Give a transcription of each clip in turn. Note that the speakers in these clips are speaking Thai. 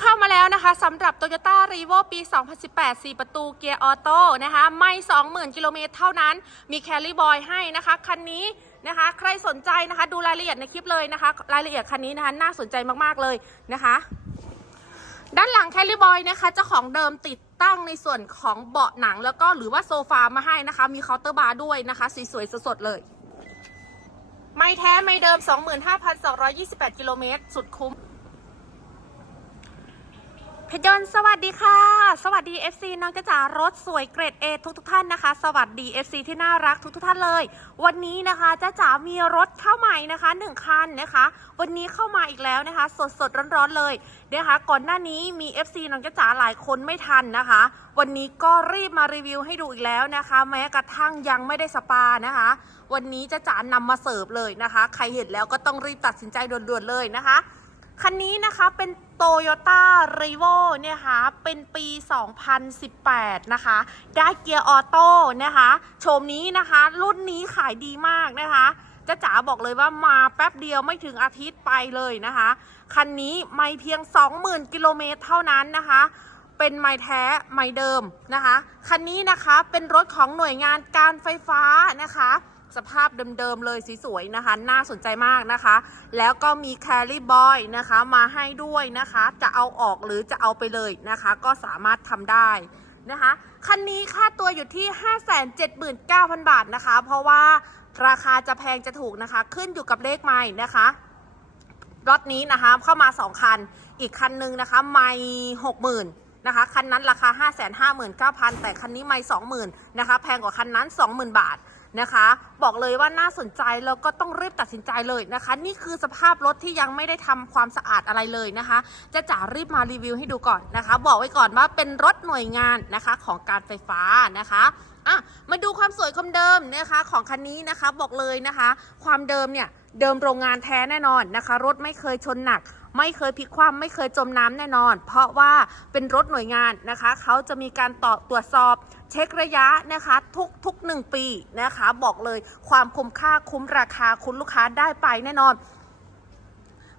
เข้ามาแล้วนะคะสำหรับ Toyota r e v o ปี 2018 4 ประตูเกียร์ออโต้นะคะ ไม่ 20,000 กิโลเมตรเท่านั้น มีแคลรี่บอยให้นะคะ คันนี้นะคะ ใครสนใจนะคะดูรายละเอียดในคลิปเลยนะคะ รายละเอียดคันนี้นะคะ น่าสนใจมากๆเลยนะคะ ด้านหลังแคลรี่บอยนะคะเจ้าของเดิมติดตั้งในส่วนของเบาะหนังแล้วก็หรือว่าโซฟามาให้นะคะ มีเคาน์เตอร์บาร์ด้วยนะคะสวยๆสดๆเลย ไม่แท้ไม่เดิม 25,228 กิโลเมตรสุดคุ้ม ชรยนต์สวัสดีค่ะ สวัสดี FC น้องจ้าจ๋ารถสวยเกรด A ทุกทุกท่านนะคะ สวัสดี FC ที่น่ารักทุกทุกท่านเลย วันนี้นะคะจ้าจ๋ามีรถเข้าใหม่นะคะหนึ่งคันนะคะ วันนี้เข้ามาอีกแล้วนะคะ สดสดร้อนๆเลยนะคะก่อนหน้านี้มี FC น้องจ้าจ๋าหลายคนไม่ทันนะคะ วันนี้ก็รีบมารีวิวให้ดูอีกแล้วนะคะ แม้กระทั่งยังไม่ได้สปานะคะ วันนี้จ้าจ๋านำมาเสิร์ฟเลยนะคะ ใครเห็นแล้วก็ต้องรีบตัดสินใจด่วนๆเลยนะคะ คันนี้นะคะเป็น Toyota r e v o เนี่ยค่ะเป็นปี 2018 นะคะ ได้เกียร์ออโต้นะคะโฉมนี้นะคะ รุ่นนี้ขายดีมากนะคะจะจ๋าบอกเลยว่ามาแป๊บเดียวไม่ถึงอาทิตย์ไปเลยนะคะ คันนี้ไม่เพียง 20,000 กิโลเมตรเท่านั้นนะคะ เป็นไม้แท้ไม้เดิมนะคะ คันนี้นะคะเป็นรถของหน่วยงานการไฟฟ้านะคะ สภาพเดิมๆเลยสีสวยนะคะ น่าสนใจมากนะคะ แล้วก็มีแคลรี่บอยนะคะมาให้ด้วยนะคะ จะเอาออกหรือจะเอาไปเลยนะคะ ก็สามารถทำได้นะคะ คันนี้ค่าตัวอยู่ที่ 579,000 บาทนะคะ เพราะว่าราคาจะแพงจะถูกนะคะ ขึ้นอยู่กับเลขไม้นะคะรถนี้นะคะเข้ามา 2 คัน อีกคันนึงนะคะไม่หกหมื่นนะคะ คันนั้นราคา 5 5 9 0 0 0 แต่คันนี้ไม่20,000นะคะ แพงกว่าคันนั้น 20,000 บาท นะคะ บอกเลยว่าน่าสนใจแล้วก็ต้องรีบตัดสินใจเลยนะคะ นี่คือสภาพรถที่ยังไม่ได้ทำความสะอาดอะไรเลยนะคะ จะจ๋ารีบมารีวิวให้ดูก่อนนะคะ บอกไว้ก่อนว่าเป็นรถหน่วยงานนะคะของการไฟฟ้านะคะอะมาดูความสวยความเดิมนะคะของคันนี้นะคะบอกเลยนะคะ ความเดิมเนี่ยเดิมโรงงานแท้แน่นอนนะคะ รถไม่เคยชนหนัก ไม่เคยพลิกคว่ำไม่เคยจมน้ำแน่นอน เพราะว่าเป็นรถหน่วยงานนะคะเขาจะมีการต่อตรวจสอบเช็คระยะนะคะทุกทุกหนึ่งปีนะคะ บอกเลยความคุ้มค่าคุ้มราคาคุณลูกค้าได้ไปแน่นอน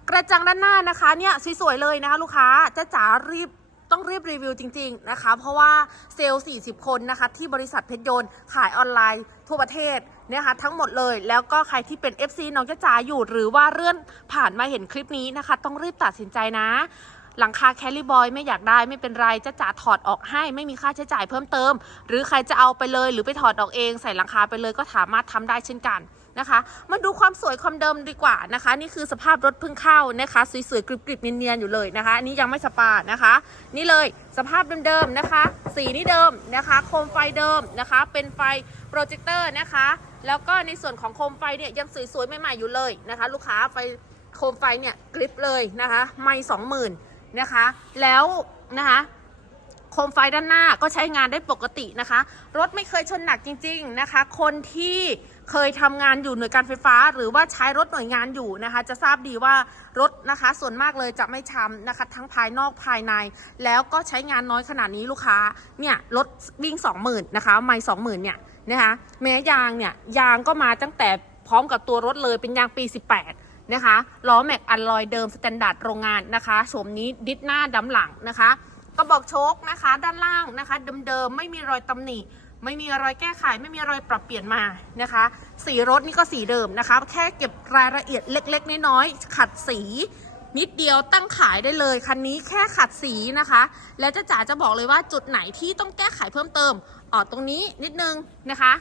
กระจังด้านหน้านะคะเนี่ยสวยๆเลยนะคะลูกค้าจะจ๋ารีบต้องรีบรีวิวจริง ๆนะคะ เพราะว่าเซลล์ 40 คนนะคะที่บริษัทเพชรยนต์ขายออนไลน์ทั่วประเทศ นะคะทั้งหมดเลยแล้วก็ใครที่เป็น FC น้องจะจ๋าอยู่หรือว่าเลื่อนผ่านมาเห็นคลิปนี้นะคะ ต้องรีบตัดสินใจนะ หลังคาแคลริบอยไม่อยากได้ไม่เป็นไรจะจ๋าถอดออกให้ ไม่มีค่าใช้จ่ายเพิ่มเติม หรือใครจะเอาไปเลยหรือไปถอดออกเอง ใส่หลังคาไปเลยก็สามารถทำได้เช่นกัน นะคะ มาดูความสวยความเดิมดีกว่านะคะ นี่คือสภาพรถเพิ่งเข้านะคะ สวยๆกริบๆเนียนๆอยู่เลยนะคะอันนี้ยังไม่สปานะคะ นี่เลยสภาพเดิมๆนะคะ สีนี่เดิมนะคะ โคมไฟเดิมนะคะ เป็นไฟโปรเจคเตอร์นะคะ แล้วก็ในส่วนของโคมไฟเนี่ยยังสวยๆใหม่ๆอยู่เลยนะคะ ลูกค้าไฟโคมไฟเนี่ยกริบเลยนะคะไม่สองหมื่นนะคะ แล้วนะคะโคมไฟด้านหน้าก็ใช้งานได้ปกตินะคะ รถไม่เคยชนหนักจริง ๆนะคะ คนที่ เคยทำงานอยู่หน่วยการไฟฟ้า หรือว่าใช้รถหน่วยงานอยู่นะคะ จะทราบดีว่ารถนะคะ ส่วนมากเลยจะไม่ช้ำนะคะ ทั้งภายนอกภายใน แล้วก็ใช้งานน้อยขนาดนี้ลูกค้าเนี่ยรถวิ่ง 20,000นะคะไม่20,000เนี่ยนะคะแม้ยางเนี่ยยางก็มาตั้งแต่พร้อมกับตัวรถเลยเป็นยางปี 18นะคะล้อแม็กอัลลอยเดิมสแตนดาร์ดโรงงานนะคะโฉมนี้ดิสหน้าดำหลังนะคะ กระบอกโชคนะคะ ด้านล่างนะคะ เดิมๆไม่มีรอยตำหนิ ไม่มีรอยแก้ไขไม่มีรอยปรับเปลี่ยนมานะคะ สีรถนี่ก็สีเดิมนะคะ แค่เก็บรายละเอียดเล็กๆ น้อยๆขัดสี นิดเดียวตั้งขายได้เลยคันนี้แค่ขัดสีนะคะ แล้วจะจ๋าจะบอกเลยว่าจุดไหนที่ต้องแก้ไขเพิ่มเติมอ๋อตรงนี้นิดนึงนะคะ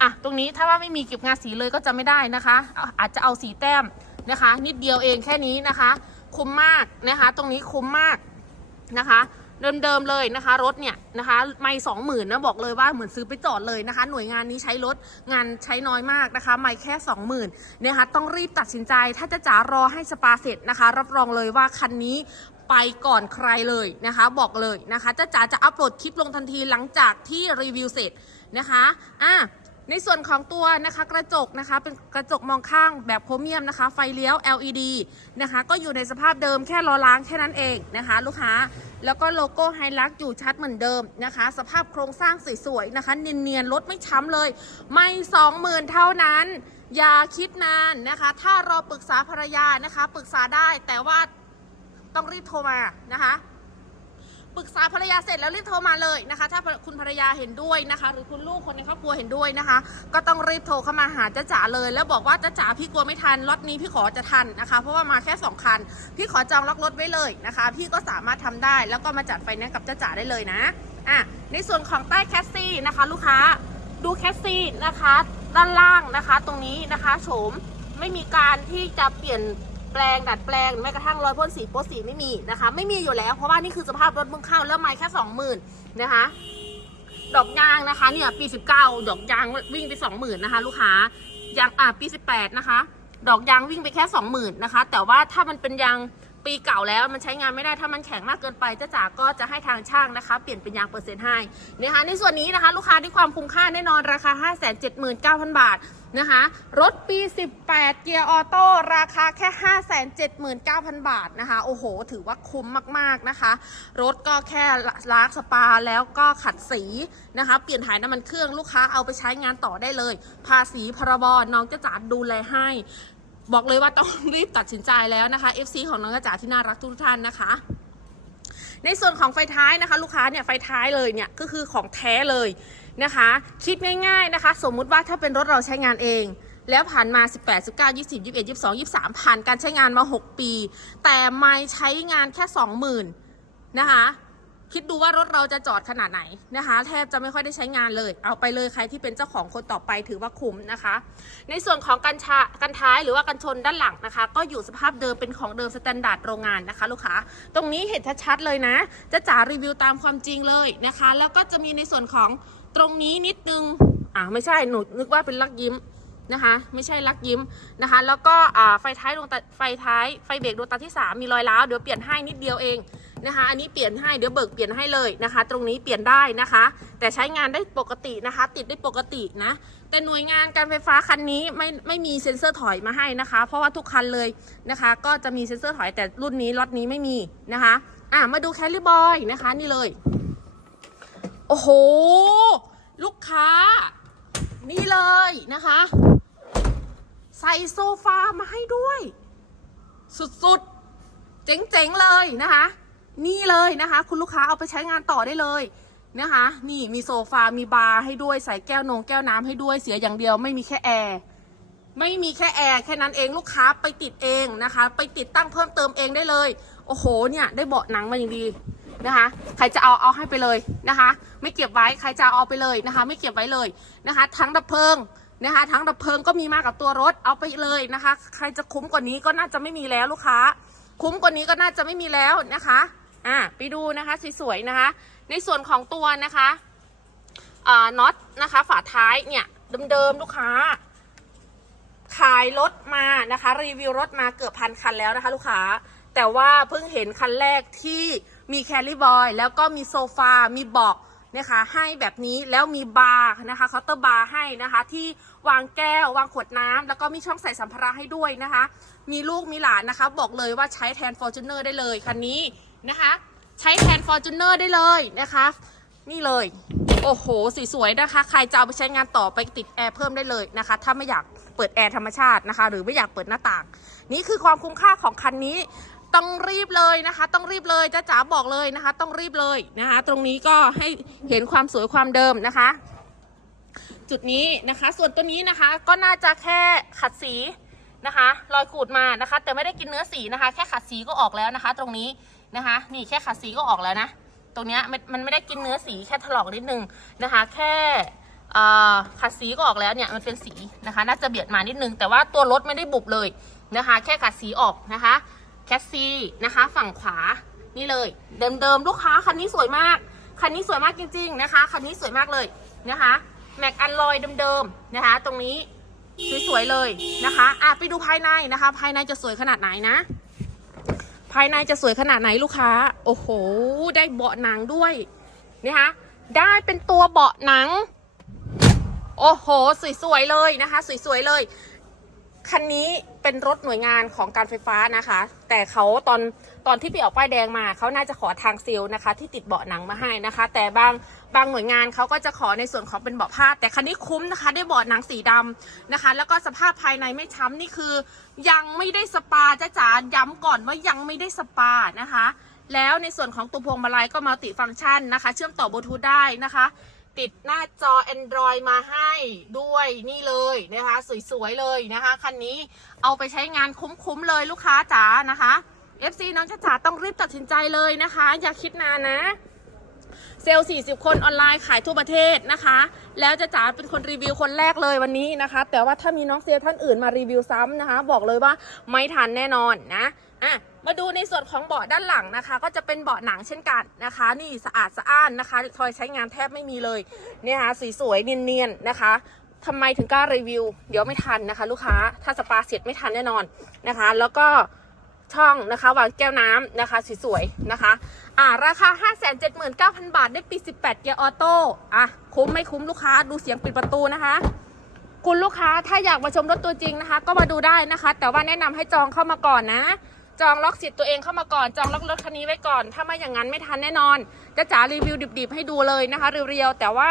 อะตรงนี้ถ้าว่าไม่มีเก็บงานสีเลยก็จะไม่ได้นะคะ อาจจะเอาสีแต้มนะคะ นิดเดียวเองแค่นี้นะคะ คุ้มมากนะคะ ตรงนี้คุ้มมากนะคะ เดิมๆเลยนะคะ รถเนี่ยนะคะไม่สองหมื่นนะบอกเลยว่าเหมือนซื้อไปจอดเลยนะคะ หน่วยงานนี้ใช้รถงานใช้น้อยมากนะคะ ไม่แค่สองหมื่นนะคะต้องรีบตัดสินใจถ้าจะจ๋ารอให้สปาเสร็จนะคะ รับรองเลยว่าคันนี้ไปก่อนใครเลยนะคะ บอกเลยนะคะจะจ๋าจะอัปโหลดคลิปลงทันทีหลังจากที่รีวิวเสร็จนะคะอะ ในส่วนของตัวนะคะกระจกนะคะเป็นกระจกมองข้างแบบโครเมียมนะคะ ไฟเลี้ยว LED นะคะ ก็อยู่ในสภาพเดิมแค่ล้อล้างแค่นั้นเองนะคะ ลูกค้าแล้วก็โลโก้ไฮลักอยู่ชัดเหมือนเดิมนะคะ สภาพโครงสร้างสวยๆนะคะเนียนๆรถไม่ช้ำเลย ไม่สองหมื่นเท่านั้น อย่าคิดนานนะคะ ถ้ารอปรึกษาภรรยานะคะ ปรึกษาได้แต่ว่าต้องรีบโทรมานะคะ ปรึกษาภรรยาเสร็จแล้วรีบโทรมาเลยนะคะ ถ้าคุณภรรยาเห็นด้วยนะคะ หรือคุณลูกคนในครอบครัวเห็นด้วยนะคะ ก็ต้องรีบโทรเข้ามาหาจ้าจ๋าเลย แล้วบอกว่าจ้าจ๋าพี่กลัวไม่ทันรถนี้พี่ขอจะทันนะคะ เพราะว่ามาแค่สองคัน พี่ขอจองล็อกรถไว้เลยนะคะ พี่ก็สามารถทำได้แล้วก็มาจัดไฟแนนซ์กับจ้าจ๋าได้เลยนะอะในส่วนของใต้แคสซี่นะคะ ลูกค้าดูแคสซี่นะคะ ด้านล่างนะคะ ตรงนี้นะคะโฉมไม่มีการที่จะเปลี่ยน แปลงดัดแปลงแม้กระทั่งรอยพ่นสีโป๊สีไม่มีนะคะ ไม่มีอยู่แล้วเพราะว่านี่คือสภาพรถมึงเข้าแล้วไม่แค่สองหมื่นนะคะดอกยางนะคะเนี่ยปี 19 ดอกยางวิ่งไป 20,000นะคะ ลูกค้ายางอะปี 18 นะคะ ดอกยางวิ่งไปแค่ 20,000นะคะ แต่ว่าถ้ามันเป็นยาง ปีเก่าแล้วมันใช้งานไม่ได้ถ้ามันแข็งมากเกินไปจ้าจ๋าก็จะให้ทางช่างนะคะ เปลี่ยนเป็นยางเปอร์เซ็นต์ให้นะคะในส่วนนี้นะคะ ลูกค้าที่ความคุ้มค่าแน่นอนราคา 579,000 บาทนะคะ รถปี 18 เกียร์ออโต้ราคาแค่ 579,000 บาทนะคะ โอ้โห ถือว่าคุ้มมากๆนะคะ รถก็แค่ล้างสปาแล้วก็ขัดสีนะคะ เปลี่ยนถ่ายน้ำมันเครื่องลูกค้าเอาไปใช้งานต่อได้เลย ภาษีพรบน้องจะจัดดูแลให้ บอกเลยว่าต้องรีบตัดสินใจแล้วนะคะ FC ของน้องกระจ๋าที่น่ารักทุกท่านนะคะ ในส่วนของไฟท้ายนะคะ ลูกค้าเนี่ยไฟท้ายเลยเนี่ยก็คือของแท้เลยนะคะ คิดง่ายๆนะคะ สมมุติว่าถ้าเป็นรถเราใช้งานเองแล้วผ่านมา 18 19 20 21 22 23 ผ่านการใช้งานมา 6 ปี แต่ไม่ใช้งานแค่ 20,000 นะคะ คิดดูว่ารถเราจะจอดขนาดไหนนะคะ แทบจะไม่ค่อยได้ใช้งานเลย เอาไปเลยใครที่เป็นเจ้าของคนต่อไปถือว่าคุ้มนะคะ ในส่วนของกันชากันท้ายหรือว่ากันชนด้านหลังนะคะ ก็อยู่สภาพเดิมเป็นของเดิมสแตนดาร์ดโรงงานนะคะ ลูกค้าตรงนี้เห็นชัดๆเลยนะ จะจ๋ารีวิวตามความจริงเลยนะคะ แล้วก็จะมีในส่วนของตรงนี้นิดนึงอ่าไม่ใช่หนูนึกว่าเป็นลักยิ้มนะคะไม่ใช่ลักยิ้มนะคะ แล้วก็อ่าไฟท้ายดวงตาไฟท้ายไฟเบรกดวงตาที่ 3 มีรอยร้าวเดี๋ยวเปลี่ยนให้นิดเดียวเอง นะคะ อันนี้เปลี่ยนให้เดี๋ยวเบิกเปลี่ยนให้เลยนะคะ ตรงนี้เปลี่ยนได้นะคะ แต่ใช้งานได้ปกตินะคะ ติดได้ปกตินะ แต่หน่วยงานการไฟฟ้าคันนี้ไม่ไม่มีเซ็นเซอร์ถอยมาให้นะคะ เพราะว่าทุกคันเลยนะคะ ก็จะมีเซ็นเซอร์ถอยแต่รุ่นนี้ล็อตนี้ไม่มีนะคะอะมาดูแคลิบอยนะคะนี่เลย โอ้โห ลูกค้า นี่เลยนะคะ ใส่โซฟามาให้ด้วย สุดๆ เจ๋งๆ เลยนะคะ นี่เลยนะคะ คุณลูกค้าเอาไปใช้งานต่อได้เลยนะคะ นี่มีโซฟา มีบาร์ให้ด้วย ใส่แก้วนงแก้วน้ำให้ด้วย เสียอย่างเดียวไม่มีแค่แอร์ ไม่มีแค่แอร์แค่นั้นเองลูกค้าไปติดเองนะคะ ไปติดตั้งเพิ่มเติมเองได้เลย โอ้โห เนี่ยได้เบาะหนังมาอย่างดีนะคะ ใครจะเอาเอาให้ไปเลยนะคะ ไม่เก็บไว้ ใครจะเอาไปเลยนะคะ ไม่เก็บไว้เลยนะคะ ทั้งดับเพลิงนะคะ ทั้งดับเพลิงก็มีมากับตัวรถ เอาไปเลยนะคะ ใครจะคุ้มกว่านี้ก็น่าจะไม่มีแล้วลูกค้า คุ้มกว่านี้ก็น่าจะไม่มีแล้วนะคะ อะไปดูนะคะสวยๆนะคะ ในส่วนของตัวนะคะอ่าน็อตนะคะ ฝาท้ายเนี่ยเดิมๆลูกค้า ขายรถมานะคะ รีวิวรถมาเกือบพันคันแล้วนะคะ ลูกค้า แต่ว่าเพิ่งเห็นคันแรกที่มีแคลรี่บอยแล้วก็มีโซฟา มีเบาะนะคะให้แบบนี้แล้วมีบาร์นะคะเคาน์เตอร์บาร์ให้นะคะ ที่วางแก้ว วางขวดน้ำแล้วก็มีช่องใส่สัมภาระให้ด้วยนะคะ มีลูกมีหลานนะคะ บอกเลยว่าใช้แทน f o r t u n e r ได้เลยคันนี้ นะคะ ใช้แทน f o r t u n e r ได้เลยนะคะ นี่เลย โอ้โหสีสวยนะคะ ใครจะเอาไปใช้งานต่อไปติดแอร์เพิ่มได้เลยนะคะ ถ้าไม่อยากเปิดแอร์ธรรมชาตินะคะ หรือไม่อยากเปิดหน้าต่าง นี่คือความคุ้มค่าของคันนี้ต้องรีบเลยนะคะ ต้องรีบเลยจ้าจ๋าบอกเลยนะคะ ต้องรีบเลยนะคะ ตรงนี้ก็ให้เห็นความสวยความเดิมนะคะ จุดนี้นะคะ ส่วนตัวนี้นะคะก็น่าจะแค่ขัดสีนะคะ รอยขูดมานะคะ แต่ไม่ได้กินเนื้อสีนะคะ แค่ขัดสีก็ออกแล้วนะคะ ตรงนี้ นะคะ นี่แค่ขัดสีก็ออกแล้วนะ ตรงเนี้ยมันไม่ได้กินเนื้อสีแค่ถลอกนิดนึงนะคะ แค่ขัดสีก็ออกแล้วเนี่ยมันเป็นสีนะคะ น่าจะเบียดมานิดนึง แต่ว่าตัวรถไม่ได้บุบเลยนะคะ แค่ขัดสีออกนะคะแคสซีนะคะ ฝั่งขวานี่เลย เดิมๆลูกค้าคันนี้สวยมากคันนี้สวยมากจริง ๆนะคะคันนี้สวยมากเลยนะคะแม็กอันลอยเดิมๆนะคะ ตรงนี้สวยๆเลยนะคะอะไปดูภายในนะคะ ภายในจะสวยขนาดไหนนะ ภายในจะสวยขนาดไหนลูกค้า โอ้โห ได้เบาะหนังด้วยนะคะได้เป็นตัวเบาะหนัง โอ้โห สวยๆเลยนะคะ สวยๆเลย คันนี้เป็นรถหน่วยงานของการไฟฟ้านะคะ แต่เขาตอนตอนที่ไปออกป้ายแดงมา เขาน่าจะขอทางซีลนะคะ ที่ติดเบาะหนังมาให้นะคะ แต่บาง บางหน่วยงานเขาก็จะขอในส่วนของเป็นเบาะผ้า แต่คันนี้คุ้มนะคะ ได้เบาะหนังสีดำนะคะ แล้วก็สภาพภายในไม่ช้ำนี่คือ ยังไม่ได้สปาจ้าจ๋าย้ำก่อนว่ายังไม่ได้สปานะคะ แล้วในส่วนของตัวพวงมาลัยก็มัลติฟังก์ชันนะคะ เชื่อมต่อบลูทูธได้นะคะติดหน้าจอ Android มาให้ด้วยนี่เลยนะคะ สวยๆเลยนะคะคันนี้เอาไปใช้งานคุ้มๆเลยลูกค้าจ๋านะคะ FC น้องจ้าจ๋าต้องรีบตัดสินใจเลยนะคะ อย่าคิดนานนะ เซลล์40 คนออนไลน์ขายทั่วประเทศนะคะ แล้วจะจ๋าเป็นคนรีวิวคนแรกเลยวันนี้นะคะ แต่ว่าถ้ามีน้องเซลล์ท่านอื่นมารีวิวซ้ำนะคะ บอกเลยว่าไม่ทันแน่นอนนะอะมาดูในส่วนของเบาะด้านหลังนะคะ ก็จะเป็นเบาะหนังเช่นกันนะคะ นี่สะอาดสะอ้านนะคะทอยใช้งานแทบไม่มีเลยเนี่ยค่ะสีสวยเนียนๆนะคะทำไมถึงกล้ารีวิว เดี๋ยวไม่ทันนะคะ ลูกค้าถ้าสปาเสร็จไม่ทันแน่นอนนะคะ แล้วก็ ช่องนะคะ วางแก้วน้ำนะคะสวยๆนะคะ อ่าราคา 579,000 บาทได้ปี 18 เกียร์ออโต้อะคุ้มไม่คุ้มลูกค้าดูเสียงปิดประตูนะคะ คุณลูกค้าถ้าอยากมาชมรถตัวจริงนะคะ ก็มาดูได้นะคะ แต่ว่าแนะนำให้จองเข้ามาก่อนนะ จองล็อกสิทธิ์ตัวเองเข้ามาก่อน จองล็อกรถคันนี้ไว้ก่อน ถ้าไม่อย่างนั้นไม่ทันแน่นอนจะจ๋ารีวิวดิบๆ ให้ดูเลยนะคะเรียวๆแต่ว่า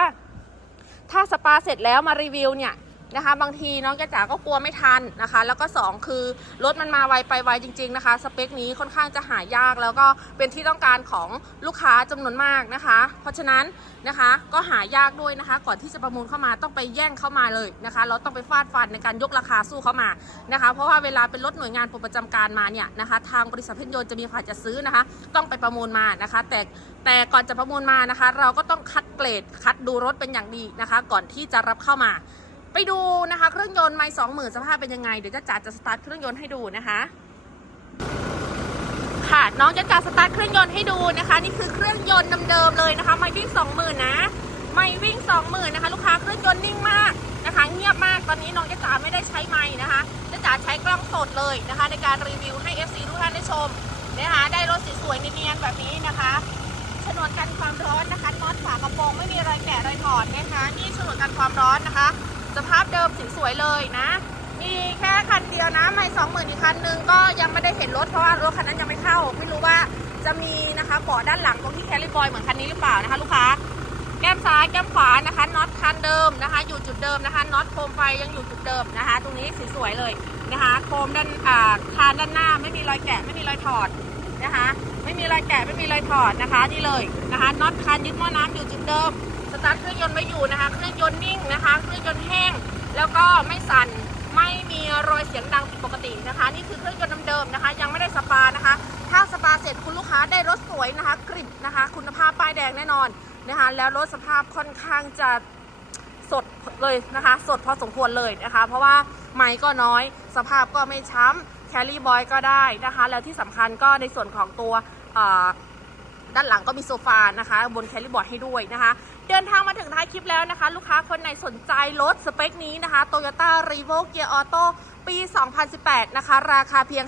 ถ้าสปาเสร็จแล้วมารีวิวเนี่ย นะคะ บางทีน้องแกจ๋าก็กลัวไม่ทันนะคะ แล้วก็ 2 คือรถมันมาไวไปไวจริง ๆนะคะ สเปคนี้ค่อนข้างจะหายากแล้วก็เป็นที่ต้องการของลูกค้าจำนวนมากนะคะ เพราะฉะนั้นนะคะก็หายากด้วยนะคะ ก่อนที่จะประมูลเข้ามาต้องไปแย่งเข้ามาเลยนะคะ เราต้องไปฟาดฟันในการยกราคาสู้เข้ามานะคะ เพราะว่าเวลาเป็นรถหน่วยงานประจำการมาเนี่ยนะคะ ทางบริษัทเพชรยนต์จะมีฝ่ายจัดซื้อนะคะ ต้องไปประมูลมานะคะ แต่แต่ก่อนจะประมูลมานะคะ เราก็ต้องคัดเกรดคัดดูรถเป็นอย่างดีนะคะ ก่อนที่จะรับเข้ามา ไปดูนะคะ เครื่องยนต์ไม่สองหมื่นสภาพเป็นยังไง เดี๋ยวจะจัดจะสตาร์ทเครื่องยนต์ให้ดูนะคะ ค่ะน้องจะจัดสตาร์ทเครื่องยนต์ให้ดูนะคะ นี่คือเครื่องยนต์เดิมๆเลยนะคะ ไม่วิ่งสองหมื่นนะ ไม่วิ่งสองหมื่นนะคะ ลูกค้าเครื่องยนต์นิ่งมากนะคะ เงียบมากตอนนี้น้องจะจ๋าไม่ได้ใช้ไม้นะคะจะจ๋าใช้กล้องสดเลยนะคะ ในการรีวิวให้ FC ทุกท่านได้ชมนะคะได้รถสวยๆเนียนๆแบบนี้นะคะฉนวนกันความร้อนนะคะน็อตฝากระโปรงไม่มีรอยแกะรอยถอดนะคะนี่ฉนวนกันความร้อนนะคะ สภาพเดิมสวยๆเลยนะ มีแค่คันเดียวนะไม่สองหมื่นอีกคันนึงก็ยังไม่ได้เห็นรถเพราะว่ารถคันนั้นยังไม่เข้า ไม่รู้ว่าจะมีนะคะเบาะด้านหลังตรงที่แคลิบอยเหมือนคันนี้หรือเปล่านะคะลูกค้าแก้มซ้ายแก้มขวานะคะน็อตคันเดิมนะคะ อยู่จุดเดิมนะคะน็อตโคมไฟยังอยู่จุดเดิมนะคะ ตรงนี้สวยๆเลยนะคะโคมด้านอ่าคานด้านหน้าไม่มีรอยแกะไม่มีรอยถอดนะคะ ไม่มีรอยแกะไม่มีรอยถอดนะคะนี่เลยนะคะน็อตคันยึดหม้อน้ำอยู่จุดเดิม สตาร์ทเครื่องยนต์ไม่อยู่นะคะ เครื่องยนต์นิ่งนะคะ เครื่องยนต์แห้ง แล้วก็ไม่สั่น ไม่มีรอยเสียงดังผิดปกตินะคะ นี่คือเครื่องยนต์เดิมๆนะคะ ยังไม่ได้สปานะคะ ถ้าสปาเสร็จคุณลูกค้าได้รถสวยนะคะ กริบนะคะ คุณภาพป้ายแดงแน่นอนนะคะ แล้วรถสภาพค่อนข้างจะสดเลยนะคะ สดพอสมควรเลยนะคะ เพราะว่าไม้ก็น้อย สภาพก็ไม่ช้ำแคลรี่บอยก็ได้นะคะ แล้วที่สำคัญก็ในส่วนของตัวด้านหลังก็มีโซฟานะคะ บนแคลิบอร์ดให้ด้วยนะคะ เดินทางมาถึงท้ายคลิปแล้วนะคะ ลูกค้าคนไหนสนใจรถสเปคนี้นะคะ Toyota r e v o Gear Auto ปี 2018 นะคะ ราคาเพียง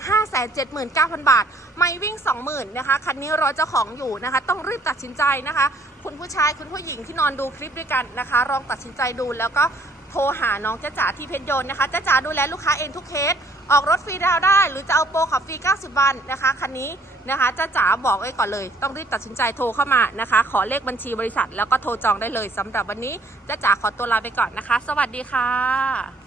579,000 บาท ไม่วิ่ง 20,000 นะคะ คันนี้รอเจ้าของอยู่นะคะ ต้องรีบตัดสินใจนะคะ คุณผู้ชายคุณผู้หญิงที่นอนดูคลิปด้วยกันนะคะลองตัดสินใจดูแล้วก็โทรหาน้องจ้าจ๋าที่เพชรยนต์นะคะจ้าจ๋าดูแลลูกค้าเองทุกเคส ออกรถฟรีดาวได้ หรือจะเอาโปรขับฟรี 90 วันนะคะ คันนี้ นะคะจ้าจ๋าบอกไว้ก่อนเลย ต้องรีบตัดสินใจโทรเข้ามานะคะ ขอเลขบัญชีบริษัท แล้วก็โทรจองได้เลยสำหรับวันนี้จ้าจ๋าขอตัวลาไปก่อนนะคะ สวัสดีค่ะ